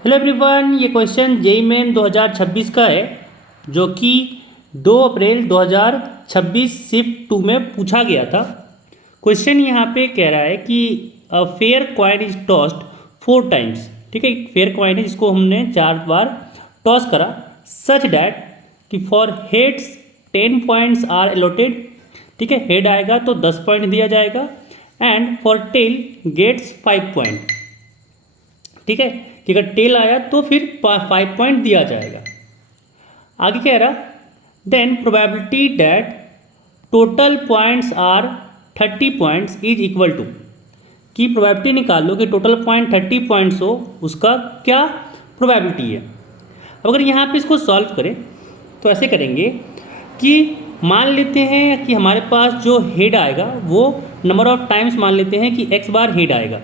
Hello everyone, ये question JEE main 2026 का है जो कि 2 अप्रैल 2026 शिफ्ट 2 में पूछा गया था। क्वेश्चन यहाँ पे कह रहा है कि a fair coin is tossed 4 times. ठीक है, फेयर कॉइन है जिसको हमने 4 बार टॉस करा, सच डैट कि for heads 10 points are allotted. ठीक है, हेड आएगा तो 10 पॉइंट दिया जाएगा and for tail gets 5 point. ठीक है, कि अगर टेल आया तो फिर 5 पॉइंट दिया जाएगा। आगे कह रहा then probability that total points are 30 points is equal to, की प्रोबेबिलिटी निकालो कि टोटल पॉइंट 30 पॉइंट्स हो, उसका क्या प्रोबेबिलिटी है। अब अगर यहाँ पे इसको सॉल्व करें तो ऐसे करेंगे कि मान लेते हैं कि हमारे पास जो हेड आएगा वो नंबर ऑफ टाइम्स मान लेते हैं कि x बार हेड आएगा।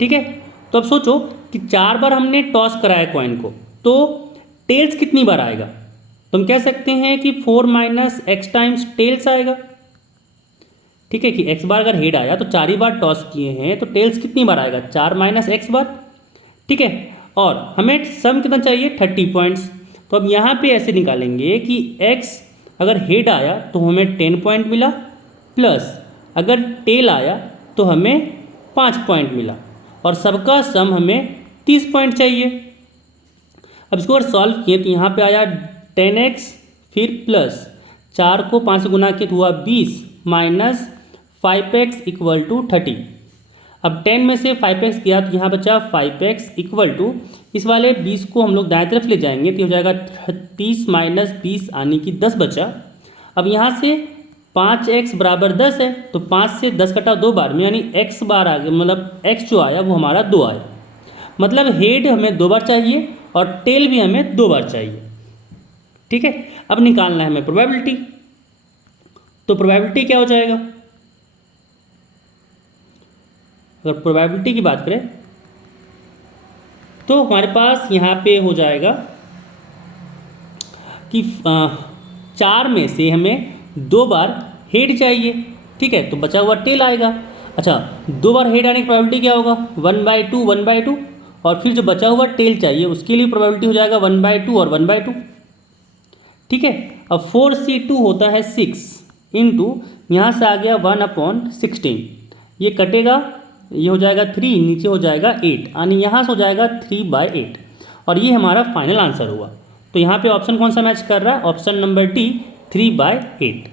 ठीक है, तो अब सोचो कि 4 बार हमने टॉस कराया कॉइन को, तो टेल्स कितनी बार आएगा। तो हम कह सकते हैं कि 4 माइनस एक्स टाइम्स टेल्स आएगा। ठीक है, कि x बार अगर हेड आया तो 4 ही बार टॉस किए हैं तो टेल्स कितनी बार आएगा, 4 माइनस एक्स बार। ठीक है, और हमें सम कितना चाहिए, 30 पॉइंट्स। तो अब यहाँ पे ऐसे निकालेंगे कि x अगर हेड आया तो हमें 10 पॉइंट मिला, प्लस अगर टेल आया तो हमें 5 पॉइंट मिला, और सबका सम हमें 30 पॉइंट चाहिए। अब इसको अगर सॉल्व किए तो यहाँ पे आया 10x, फिर प्लस 4 को 5 से गुना किए तो हुआ 20 माइनस 5x इक्वल टू 30। अब 10 में से 5x गया तो यहाँ बचा 5x इक्वल टू, इस वाले 20 को हम लोग दाएं तरफ ले जाएंगे तो हो जाएगा 30 माइनस 20 आने की 10 बचा। अब यहाँ से 5x बराबर 10 है तो 5 से 10 कटा 2 बार में, यानी x बार आ गया, मतलब x जो आया वो हमारा 2 आया। मतलब हेड हमें 2 बार चाहिए और टेल भी हमें 2 बार चाहिए। ठीक है, अब निकालना है हमें प्रोबेबिलिटी। तो प्रोबेबिलिटी क्या हो जाएगा, अगर प्रोबेबिलिटी की बात करें तो हमारे पास यहाँ पे हो जाएगा कि 4 में से हमें 2 बार हेड चाहिए। ठीक है, तो बचा हुआ टेल आएगा। अच्छा, 2 बार हेड आने की प्रोबेबिलिटी क्या होगा, 1/2 1/2, और फिर जो बचा हुआ टेल चाहिए उसके लिए प्रोबेबिलिटी हो जाएगा 1/2 और 1/2। ठीक है, अब 4c2 होता है 6 इंटू, यहाँ से आ गया 1/16, ये कटेगा, ये हो जाएगा 3, नीचे हो जाएगा 8, यानी यहाँ से हो जाएगा 3/8, और ये हमारा फाइनल आंसर हुआ। तो यहाँ पे ऑप्शन कौन सा मैच कर रहा है, ऑप्शन नंबर डी 3/8।